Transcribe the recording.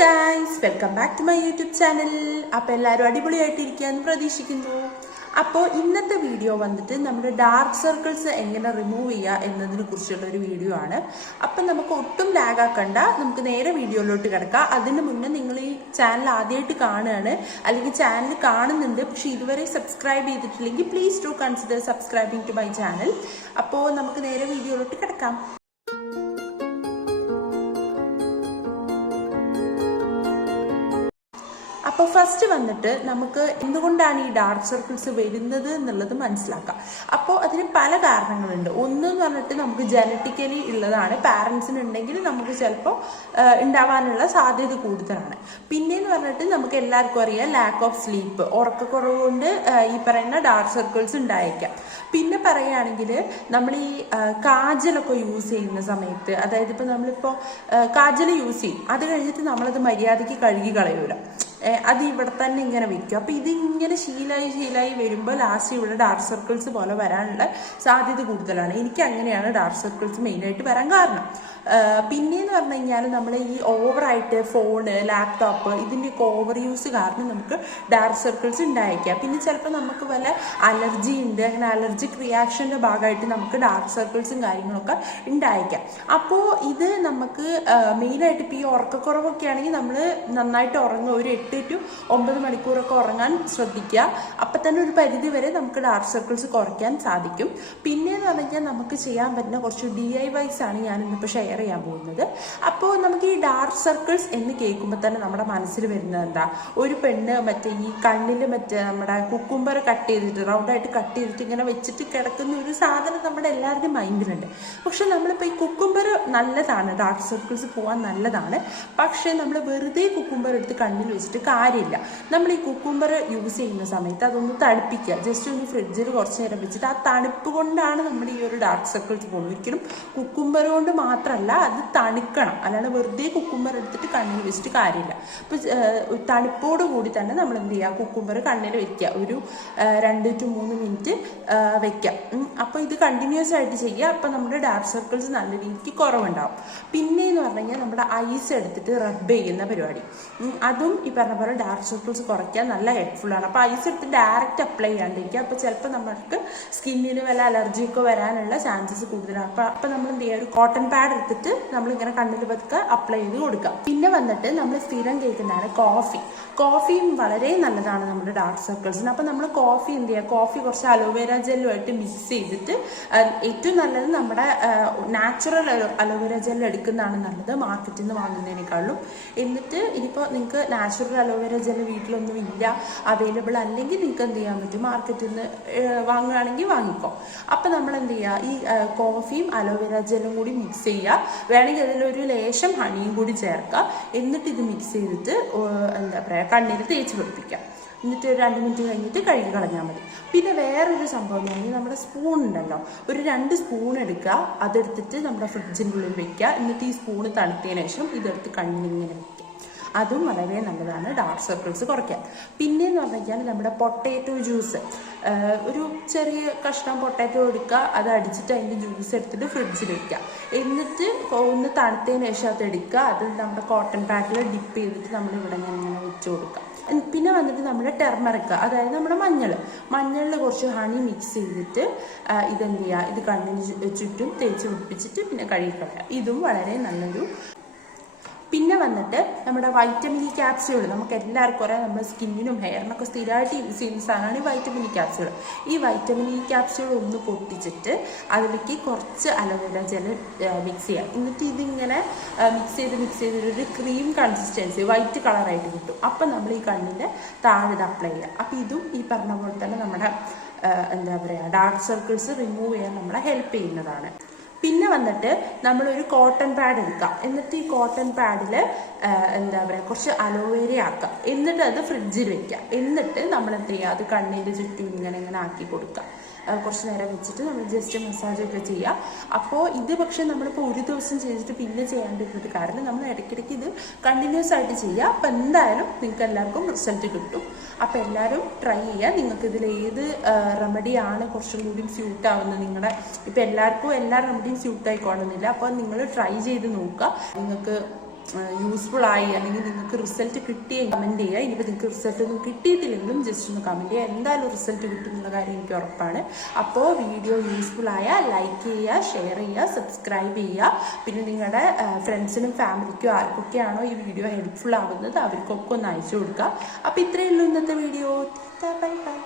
Guys, welcome back to my YouTube channel. അപ്പോൾ എല്ലാവരും അടിപൊളിയായിട്ടിരിക്കുകയെന്ന് പ്രതീക്ഷിക്കുന്നു. അപ്പോൾ ഇന്നത്തെ വീഡിയോ വന്നിട്ട് നമ്മുടെ ഡാർക്ക് സർക്കിൾസ് എങ്ങനെ റിമൂവ് ചെയ്യുക എന്നതിനെ കുറിച്ചുള്ള ഒരു വീഡിയോ ആണ്. അപ്പം നമുക്ക് ഒട്ടും ലാഗ് ആക്കണ്ട, നമുക്ക് നേരെ വീഡിയോയിലോട്ട് കിടക്കാം. അതിന് മുന്നേ നിങ്ങൾ ഈ ചാനൽ ആദ്യമായിട്ട് കാണുകയാണ് അല്ലെങ്കിൽ ചാനൽ കാണുന്നുണ്ട് പക്ഷെ ഇതുവരെ സബ്സ്ക്രൈബ് ചെയ്തിട്ടില്ലെങ്കിൽ please do consider subscribing to my channel. അപ്പോൾ നമുക്ക് നേരെ വീഡിയോയിലോട്ട് കിടക്കാം. അപ്പോൾ ഫസ്റ്റ് വന്നിട്ട് നമുക്ക് എന്തുകൊണ്ടാണ് ഈ ഡാർക്ക് സർക്കിൾസ് വരുന്നത് എന്നുള്ളത് മനസ്സിലാക്കാം. അപ്പോൾ അതിന് പല കാരണങ്ങളുണ്ട്. ഒന്നെന്ന് പറഞ്ഞിട്ട് നമുക്ക് ജനറ്റിക്കലി ഉള്ളതാണ്, പാരൻസിന് ഉണ്ടെങ്കിൽ നമുക്ക് ചിലപ്പോൾ ഉണ്ടാവാനുള്ള സാധ്യത കൂടുതലാണ്. പിന്നെയെന്ന് പറഞ്ഞിട്ട് നമുക്ക് എല്ലാവർക്കും അറിയാം ലാക്ക് ഓഫ് സ്ലീപ്പ്, ഉറക്കക്കുറവ് കൊണ്ട് ഈ പറയുന്ന ഡാർക്ക് സർക്കിൾസ് ഉണ്ടായേക്കാം. പിന്നെ പറയുകയാണെങ്കിൽ നമ്മൾ ഈ കാജലൊക്കെ യൂസ് ചെയ്യുന്ന സമയത്ത്, അതായത് ഇപ്പോൾ നമ്മളിപ്പോൾ കാജൽ യൂസ് ചെയ്യും, അത് കഴിഞ്ഞിട്ട് നമ്മളത് മര്യാദയ്ക്ക് കഴുകി കളയൂല, അത് ഇവിടെ തന്നെ ഇങ്ങനെ വെക്കും. അപ്പോൾ ഇതിങ്ങനെ ശീലായി വരുമ്പോൾ ലാസ്റ്റ് ഇവിടെ ഡാർക്ക് സർക്കിൾസ് പോലെ വരാനുള്ള സാധ്യത കൂടുതലാണ്. എനിക്ക് അങ്ങനെയാണ് ഡാർക്ക് സർക്കിൾസ് മെയിനായിട്ട് വരാൻ കാരണം. പിന്നെയെന്ന് പറഞ്ഞു കഴിഞ്ഞാൽ നമ്മൾ ഈ ഓവറായിട്ട് ഫോണ്, ലാപ്ടോപ്പ് ഇതിൻ്റെയൊക്കെ ഓവർ യൂസ് കാരണം നമുക്ക് ഡാർക്ക് സർക്കിൾസ് ഉണ്ടായേക്കാം. പിന്നെ ചിലപ്പോൾ നമുക്ക് വല്ല അലർജി ഉണ്ട്, അങ്ങനെ അലർജിക് റിയാക്ഷൻ്റെ ഭാഗമായിട്ട് നമുക്ക് ഡാർക്ക് സർക്കിൾസും കാര്യങ്ങളൊക്കെ ഉണ്ടായേക്കാം. അപ്പോൾ ഇത് നമുക്ക് മെയിനായിട്ട് ഇപ്പോൾ ഈ ഉറക്കക്കുറവൊക്കെ ആണെങ്കിൽ നമ്മൾ നന്നായിട്ട് ഉറങ്ങുക, ഒരു 8 to 9 മണിക്കൂറൊക്കെ ഉറങ്ങാൻ ശ്രദ്ധിക്കുക. അപ്പം തന്നെ ഒരു പരിധി വരെ നമുക്ക് ഡാർക്ക് സർക്കിൾസ് കുറയ്ക്കാൻ സാധിക്കും. പിന്നെയെന്ന് പറഞ്ഞാൽ നമുക്ക് ചെയ്യാൻ പറ്റുന്ന കുറച്ച് DIYs ആണ് ഞാൻ ഇന്നിപ്പോൾ ഷെയർ ചെയ്യാൻ പോകുന്നത്. അപ്പോൾ നമുക്ക് ഈ ഡാർക്ക് സർക്കിൾസ് എന്ന് കേൾക്കുമ്പോൾ തന്നെ നമ്മുടെ മനസ്സിൽ വരുന്നത് എന്താ, ഒരു പെണ്ണ് മറ്റേ ഈ കണ്ണിൽ മറ്റേ നമ്മുടെ കുക്കുംബർ കട്ട് ചെയ്തിട്ട് റൗണ്ടായിട്ട് കട്ട് ചെയ്തിട്ട് ഇങ്ങനെ വെച്ചിട്ട് കിടക്കുന്ന ഒരു സാധനം നമ്മുടെ എല്ലാവരുടെയും മൈൻഡിലുണ്ട്. പക്ഷെ നമ്മളിപ്പോൾ ഈ കുക്കുംബർ നല്ലതാണ്, ഡാർക്ക് സർക്കിൾസ് പോകാൻ നല്ലതാണ്. പക്ഷേ നമ്മൾ വെറുതെ കുക്കുംബർ എടുത്ത് കണ്ണിൽ വെച്ചിട്ട് കാര്യമില്ല. നമ്മൾ ഈ കുക്കുംബർ യൂസ് ചെയ്യുന്ന സമയത്ത് അതൊന്ന് തണുപ്പിക്കുക, ജസ്റ്റ് ഒന്ന് ഫ്രിഡ്ജിൽ കുറച്ച് നേരം വെച്ചിട്ട് ആ തണുപ്പ് കൊണ്ടാണ് നമ്മുടെ ഈ ഒരു ഡാർക്ക് സർക്കിൾസ് പോകുന്നത്. ഒരിക്കലും കുക്കുംബർ കൊണ്ട് മാത്രമല്ല, അത് തണുക്കണം, അല്ലാണ്ട് വെറുതെ കുക്കുംബർ എടുത്തിട്ട് കണ്ണിൽ വെച്ചിട്ട് കാര്യമില്ല. അപ്പോൾ തണുപ്പോട് കൂടി തന്നെ നമ്മൾ എന്ത് ചെയ്യുക, കുക്കുംബർ കണ്ണിൽ വെക്കുക, ഒരു 2 to 3 മിനിറ്റ് വെക്കുക. അപ്പോൾ ഇത് കണ്ടിന്യൂസ് ആയിട്ട് ചെയ്യുക. അപ്പോൾ നമ്മുടെ ഡാർക്ക് സർക്കിൾസ് നല്ല രീതിക്ക് കുറവുണ്ടാവും. പിന്നെയെന്ന് പറഞ്ഞു കഴിഞ്ഞാൽ നമ്മുടെ ഐസ് എടുത്തിട്ട് റബ്ബ് ചെയ്യുന്ന പരിപാടി, അതും ഈ പറഞ്ഞ പോലെ ഡാർക്ക് സർക്കിൾസ് കുറയ്ക്കാൻ നല്ല ഹെൽപ്ഫുള്ളാണ്. അപ്പോൾ ഐസ് എടുത്ത് ഡയറക്റ്റ് അപ്ലൈ ചെയ്യാണ്ടിരിക്കുക. അപ്പോൾ ചിലപ്പോൾ നമുക്ക് സ്കിന്നിന് വല്ല അലർജിയൊക്കെ വരാനുള്ള ചാൻസസ് കൂടുതലാണ്. അപ്പോൾ നമ്മൾ എന്ത് ചെയ്യുക, ഒരു കോട്ടൺ പാഡ് എടുത്തിട്ട് നമ്മളിങ്ങനെ കണ്ണിൽ പതുക്കെ അപ്ലൈ ചെയ്ത് കൊടുക്കുക. പിന്നെ വന്നിട്ട് നമ്മൾ സ്ഥിരം കേൾക്കുന്നതാണ് കോഫിയും വളരെ നല്ലതാണ് നമ്മുടെ ഡാർക്ക് സർക്കിൾസിന്. അപ്പോൾ നമ്മൾ കോഫി എന്ത് ചെയ്യുക, കോഫി കുറച്ച് അലോവേര ജെല്ലുമായിട്ട് മിക്സ് ചെയ്തിട്ട്, ഏറ്റവും നല്ലത് നമ്മുടെ നാച്ചുറൽ അലോവേര ജെൽ എടുക്കുന്നതാണ് നല്ലത് മാർക്കറ്റിൽ നിന്ന് വാങ്ങുന്നതിനേക്കാളും. എന്നിട്ട് ഇനിയിപ്പോൾ നിങ്ങൾക്ക് നാച്ചുറൽ അലോവേര ജെൽ വീട്ടിലൊന്നും ഇല്ല, അവൈലബിൾ അല്ലെങ്കിൽ നിങ്ങൾക്ക് എന്ത് ചെയ്യാൻ പറ്റും, മാർക്കറ്റിൽ നിന്ന് വാങ്ങുകയാണെങ്കിൽ വാങ്ങിക്കോ. അപ്പം നമ്മൾ എന്ത് ചെയ്യുക, ഈ കോഫിയും അലോവേര ജെല്ലും കൂടി മിക്സ് ചെയ്യുക, വേണമെങ്കിൽ അതിലൊരു ലേശം ഹണിയും കൂടി ചേർക്കുക. എന്നിട്ട് ഇത് മിക്സ് ചെയ്തിട്ട് എന്താ പറയുക, കണ്ണിൽ തേച്ച് പിടിപ്പിക്കുക. എന്നിട്ട് ഒരു 2 മിനിറ്റ് കഴിഞ്ഞിട്ട് കഴുകി കളഞ്ഞാൽ മതി. പിന്നെ വേറൊരു സംഭവം എന്ന് പറഞ്ഞാൽ നമ്മുടെ സ്പൂൺ ഉണ്ടല്ലോ, ഒരു 2 സ്പൂൺ എടുക്കുക, അതെടുത്തിട്ട് നമ്മുടെ ഫ്രിഡ്ജിൻ്റെ ഉള്ളിൽ വെക്കുക. എന്നിട്ട് ഈ സ്പൂണ് തണുത്തതിന് ശേഷം ഇതെടുത്ത് കണ്ണിലിങ്ങനെ വെക്കുക. അതും വളരെ നല്ലതാണ് ഡാർക്ക് സർക്കിൾസ് കുറയ്ക്കാൻ. പിന്നെയെന്ന് പറഞ്ഞു കഴിഞ്ഞാൽ നമ്മുടെ പൊട്ടാറ്റോ ജ്യൂസ്, ഒരു ചെറിയ കഷ്ണം പൊട്ടാറ്റോ എടുക്കുക, അത് അടിച്ചിട്ട് അതിൻ്റെ ജ്യൂസ് എടുത്തിട്ട് ഫ്രിഡ്ജിൽ വയ്ക്കുക. എന്നിട്ട് ഒന്ന് തണുത്തതിന് ശേഷം അത് എടുക്കുക, അത് നമ്മുടെ കോട്ടൺ പാഡിൽ ഡിപ്പ് ചെയ്തിട്ട് നമ്മൾ ഇവിടെ ഇങ്ങനെ വെച്ച് കൊടുക്കുക. പിന്നെ വന്നിട്ട് നമ്മുടെ ടെർമറിക്, അതായത് നമ്മുടെ മഞ്ഞളിൽ കുറച്ച് ഹണി മിക്സ് ചെയ്തിട്ട് ഇതെന്ത് ചെയ്യുക, ഇത് കണ്ണിന് ചുറ്റും തേച്ച് പിടിപ്പിച്ചിട്ട് പിന്നെ കഴുകിക്കളയുക. ഇതും വളരെ നല്ലൊരു. പിന്നെ വന്നിട്ട് നമ്മുടെ വൈറ്റമിൻ ഇ ക്യാപ്സ്യൂൾ, നമുക്ക് എല്ലാവർക്കും അറിയാം, നമ്മുടെ സ്കിന്നിനും ഹെയറിനൊക്കെ സ്ഥിരമായിട്ട് യൂസ് ചെയ്യുന്ന സാധനമാണ് ഈ വൈറ്റമിൻ ഇ ക്യാപ്സ്യൂൾ. ഈ വൈറ്റമിൻ ഇ ക്യാപ്സ്യൂൾ ഒന്ന് പൊട്ടിച്ചിട്ട് അതിലേക്ക് കുറച്ച് അലോവേര ജെൽ മിക്സ് ചെയ്യാം. എന്നിട്ട് ഇതിങ്ങനെ മിക്സ് ചെയ്ത് ഒരു ക്രീം കൺസിസ്റ്റൻസി വൈറ്റ് കളറായിട്ട് കിട്ടും. അപ്പം നമ്മൾ ഈ കണ്ണിൻ്റെ താഴെ ഇത് അപ്ലൈ ചെയ്യുക. അപ്പം ഇതും ഈ പറഞ്ഞ പോലെ തന്നെ നമ്മുടെ എന്താ പറയുക, ഡാർക്ക് സർക്കിൾസ് റിമൂവ് ചെയ്യാൻ നമ്മളെ ഹെൽപ്പ് ചെയ്യുന്നതാണ്. പിന്നെ വന്നിട്ട് നമ്മളൊരു കോട്ടൺ പാഡ് എടുക്കുക. എന്നിട്ട് ഈ കോട്ടൺ പാഡിൽ എന്താ പറയുക, കുറച്ച് അലോവേര ആക്കുക. എന്നിട്ട് അത് ഫ്രിഡ്ജിൽ വെക്കുക. എന്നിട്ട് നമ്മൾ എന്ത് ചെയ്യുക, അത് കണ്ണിൻ്റെ ചുറ്റും ഇങ്ങനെ ആക്കി കൊടുക്കുക. കുറച്ച് നേരം വെച്ചിട്ട് നമ്മൾ ജസ്റ്റ് മസാജൊക്കെ ചെയ്യുക. അപ്പോൾ ഇത് പക്ഷേ നമ്മളിപ്പോൾ ഒരു ദിവസം ചെയ്തിട്ട് പിന്നെ ചെയ്യാണ്ടിരുന്നത് കാരണം നമ്മൾ ഇടയ്ക്കിടയ്ക്ക് ഇത് കണ്ടിന്യൂസ് ആയിട്ട് ചെയ്യുക. അപ്പോൾ എന്തായാലും നിങ്ങൾക്ക് എല്ലാവർക്കും റിസൾട്ട് കിട്ടും. അപ്പോൾ എല്ലാവരും ട്രൈ ചെയ്യുക. നിങ്ങൾക്ക് ഇതിൽ ഏത് റെമഡിയാണ് കുറച്ചും കൂടി സ്യൂട്ട് ആവുന്നത്, നിങ്ങളുടെ ഇപ്പോൾ എല്ലാവർക്കും എല്ലാ റെമഡിയും സ്യൂട്ട് ആയിക്കോളുന്നില്ല. അപ്പോൾ നിങ്ങൾ ട്രൈ ചെയ്ത് നോക്കുക. നിങ്ങൾക്ക് യൂസ്ഫുൾ ആയി അല്ലെങ്കിൽ നിങ്ങൾക്ക് റിസൾട്ട് കിട്ടിയ കമൻറ്റ് ചെയ്യുക. ഇനിയിപ്പോൾ നിങ്ങൾക്ക് റിസൾട്ട് ഒന്നും കിട്ടിയിട്ടില്ലെങ്കിലും ജസ്റ്റ് ഒന്ന് കമൻറ്റ് ചെയ്യുക. എന്തായാലും റിസൾട്ട് കിട്ടുന്നുള്ള കാര്യം എനിക്ക് ഉറപ്പാണ്. അപ്പോൾ വീഡിയോ യൂസ്ഫുൾ ആയാൽ ലൈക്ക് ചെയ്യുക, ഷെയർ ചെയ്യുക, സബ്സ്ക്രൈബ് ചെയ്യുക. പിന്നെ നിങ്ങളുടെ ഫ്രണ്ട്സിനും ഫാമിലിക്കും ആർക്കൊക്കെയാണോ ഈ വീഡിയോ ഹെൽപ്ഫുൾ ആവുന്നത് അവർക്കൊക്കെ ഒന്ന് അയച്ചു കൊടുക്കുക. അപ്പോൾ ഇത്രയേ ഉള്ളൂ ഇന്നത്തെ വീഡിയോ. Bye bye.